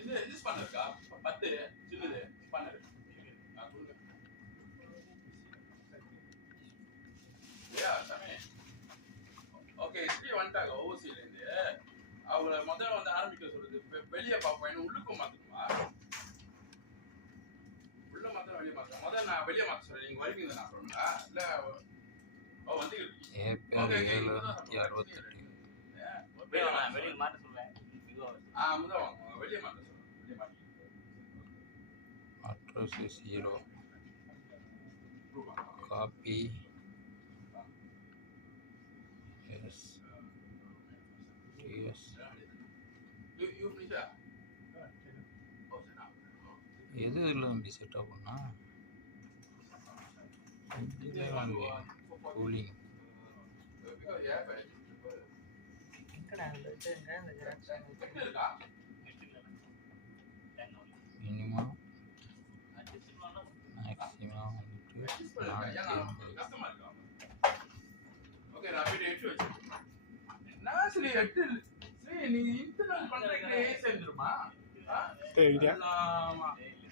இந்த ஸ்பானர் இருக்கா 10 சின்னது ஸ்பானர் ஓகே எப்படி வந்துட்டாங்க ஓசில இருந்து அவங்கள முதல்ல வந்து ஆரம்பிக்க சொல்றது வெளியே பார்ப்போம் உள்ளுக்கு மாத்தணுமா உள்ள மாத்திரம் வெளியே மாத்தணும் முதல்ல நான் வெளியே மாத்த சொல்றேன் நீங்க வருவீங்க நான் அப்புறம்னா இல்ல வந்து வெளியே மாத்த சொல்றேன் முதல் வாங்க வெளியே மாத்த சொல்றேன் வெளியே மாத்தி address is 0 copy yes yes you finish எது இல்லை வண்டி செட் ஆகும்னா கூலிங் மினிமம் மேக்ஸிமம் ஓகே நான் அப்படியே 8 வச்சிருக்கேன் நான் சரி 8 நீ இன்டர்னல் கான்ட்ராக்ட்லயே சேர்ந்துருமா சரிடா ஆமா